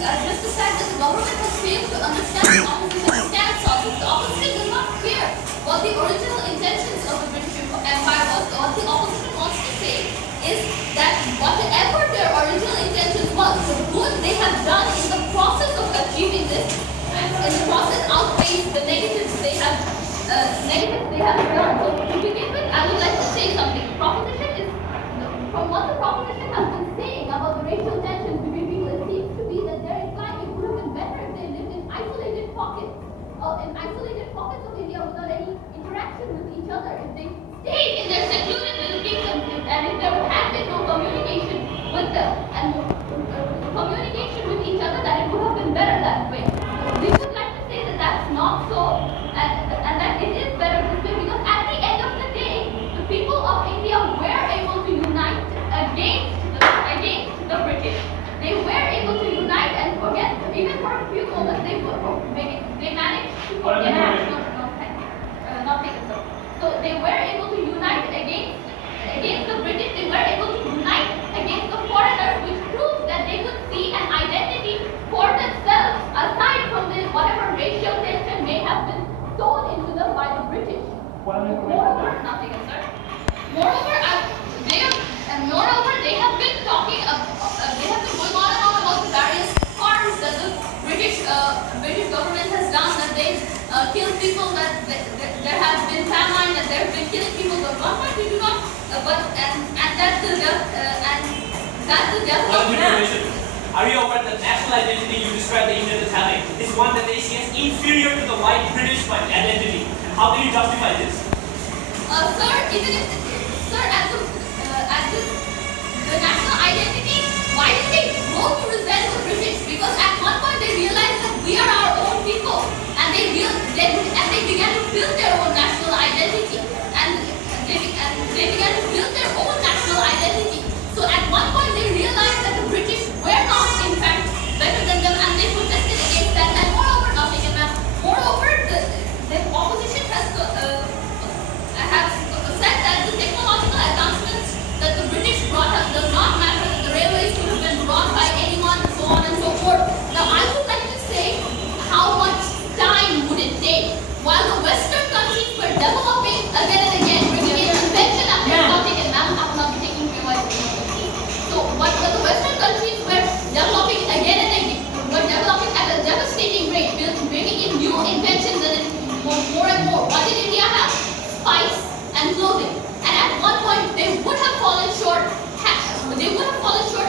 just the fact that the government has failed to understand the opposition's stance on this. The opposition does not care what the original intentions of the British Empire was. What the opposition wants to say is that whatever their original intentions was, the good they have done in the process of achieving this, and in the process outweighs the negatives they have done. So to begin with, I would like to say something. Proposition is, from what the proposition has been saying about the racial tensions between people, it seems to be that they're implying it would have been better if they lived in isolated pockets of India without any interaction with each other. If they stayed in their secluded little kingdoms, and if there had been no communication with them and communication with each other, that it would have been better that way. We would like to say that that's not so, and that it is better this way, because at the end of the day, the people of India were able to unite against the British. They were able to unite and forget, even for a few moments, they managed to forget. Not taken, sir. So they were able to unite against the British. They were able to unite against the foreigners, which proves that they could see an identity for themselves aside from this whatever racial tension may have been sown into them by the British. Moreover, nothing, sir. Moreover, they have been talking. They have been going on and on about the various harms that the British government has done. That they killed people. That there has been famine. That they have been killing people. But one point we do not. That's the development. Are you aware that national identity you described the Indians as having is one that they see as inferior to the white British identity? How do you justify this? Sir, even if the national identity, why did they grow to resent the British? Because at one point they realized that we are our own people, and they began to build their own national identity, and they began to build their own national identity. So at one point they realized that the British were not in fact better than them, and they protested against that. And moreover, the opposition has said that the technological advancements that the British brought up does not matter, that the railways could have been brought by anyone, so on and so forth. Now I would like to say, how much time would it take while the Western countries were developing again and again, bringing in invention after invention, and now I will not be taking BDC. So what the Western countries were developing again and again, were developing at a devastating rate, bringing in new inventions and more and more. What did India have? Spice and clothing. And at one point they would have fallen short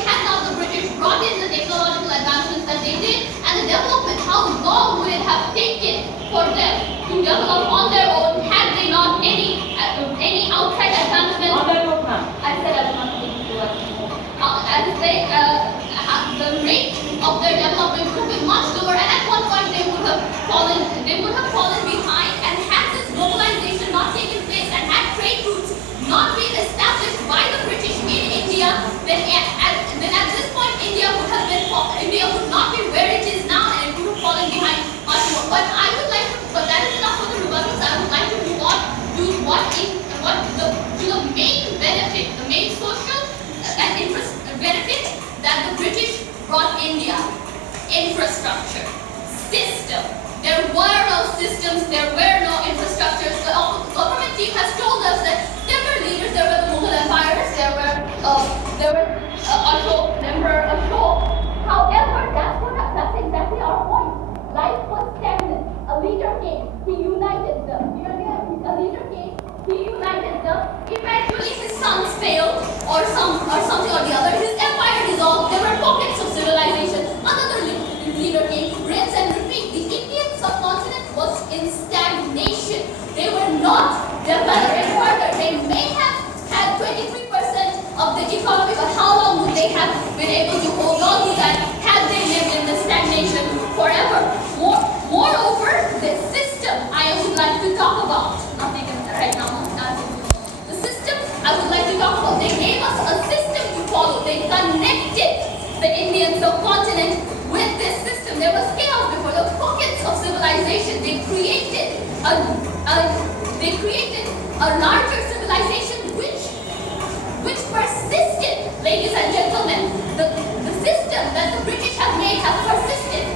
had not the British brought in the technological advancements that they did, and the development. How long would it have taken for them to develop on their own had they not any outside advancement? I said I was not taking the rate of their development would have been much lower, and at one point they would have fallen behind. And had this globalization not taken place, and had trade routes not been established by the British in India, then at this point India would not be where it is now, and it would have fallen behind much more. But that is enough for the rebuttals. I would like to move on to the main benefit, the main social and interest benefit that the British brought India. Infrastructure, system. There were no systems, there were no infrastructures. The government team has told us that there were leaders, there were the Mughal empires, there were Ashok. However, that's exactly our point. Life was stagnant. A leader came, he united them. Eventually his sons failed, or something or the other. His empire dissolved. There were pockets of civilization. Another leader came, rinse and repeat. The Indian subcontinent was in stagnation. They were not developing further. They may have had 23% of the economy, but how long would they have been able to hold on to that had they lived in the stagnation forever? Moreover, the system I would like to talk about. Nothing right now. The system I would like to talk about. They gave us a system to follow. They connected the Indian subcontinent with this system. There was chaos before. There were pockets of civilization. They created a larger civilization which persisted, ladies and gentlemen. The system that the British have made state has persisted.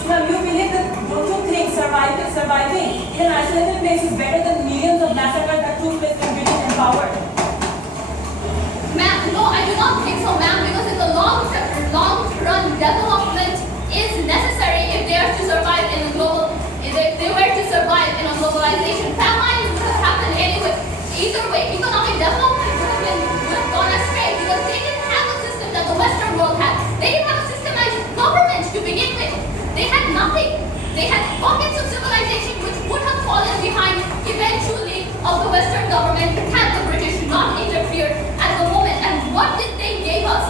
So now you believe that, don't you think surviving in an isolated place is better than millions of massacres that took place when British empowered? Ma'am, no, I do not think so, ma'am, because in the long-run development is necessary if they are to survive in a global, if they were to survive in a globalization. Famine would have happened anyway. Either way, economic development would have gone astray because they didn't have a system that the Western world had. They didn't have a systemized government to begin with. They had nothing. They had pockets of civilization which would have fallen behind eventually of the Western government had the British not interfered at the moment. And what did they give us?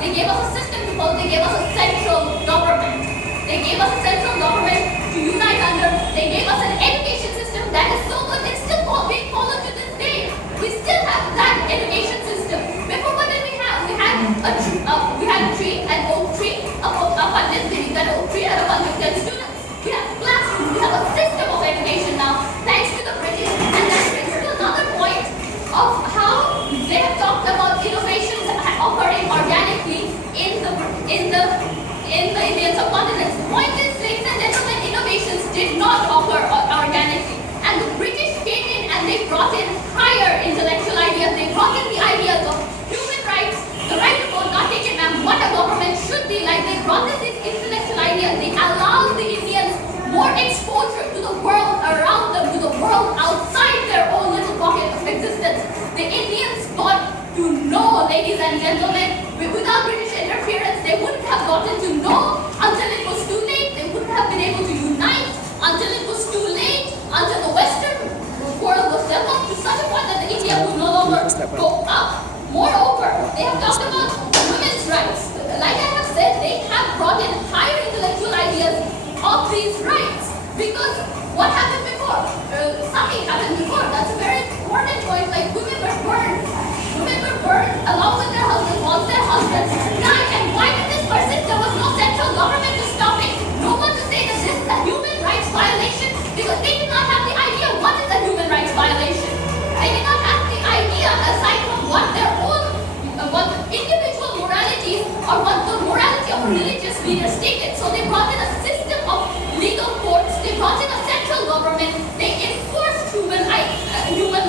They gave us a system to follow. They gave us a central government. They gave us a central government to unite under. They gave us an education system that is so good. It's still being followed to this day. We still have that education system. Before, what did we have? We had a tree, an oak tree, a pundit sitting an oak tree, and a bunch of 10 students. We have classrooms. We have a system of education now, thanks to the British. And that brings to another point of how they have talked about innovations occurring organically in the Indian subcontinent. The point is, ladies and gentlemen, innovations did not occur organically. And the British came in and they brought in higher intellectual ideas. They brought in the ideas of human rights, the right to vote, not taken, and what a government should be like. They brought in these intellectual ideas. They allowed the Indians more exposure to the world around them, to the world outside their own little pocket of existence. The Indians got to know, ladies and gentlemen, without British interference, they wouldn't have gotten to know until it was too late. They wouldn't have been able to unite until it was too late, until the Western world was developed to such a point that the India would no longer go up. Moreover, they have talked about women's rights. Like I have said, they have brought in higher intellectual ideas of these rights. Because what happened before? Something happened before. That's a very important point. Like women were burned. Women were burned along with their husbands once their husbands died. And why did this persist? There was no central government to stop it. No one to say that this is a human rights violation because they did not have the idea what is a human rights violation. They did not have the idea aside from what their own what individual moralities or what the morality of religious leaders stated. So they brought in a system of legal courts. They brought in a central government. They enforced human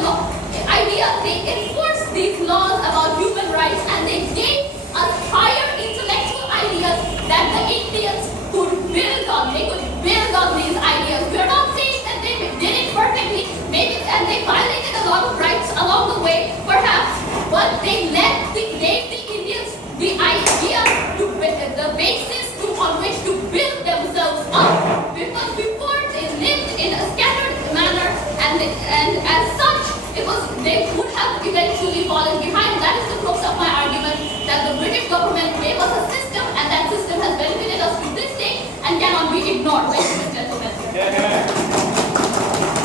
law ideas. They enforced these laws about human rights, and they gave us higher intellectual ideas that the Indians could build on. They could build on these ideas. We are not saying that they did it perfectly, maybe, and they violated a lot of rights along the way, perhaps, but they gave the Indians the idea, the basis on which to build themselves up. Because before they lived in a scattered manner, and as such, they would have eventually fallen behind. That is the crux of my argument, that the British government gave us a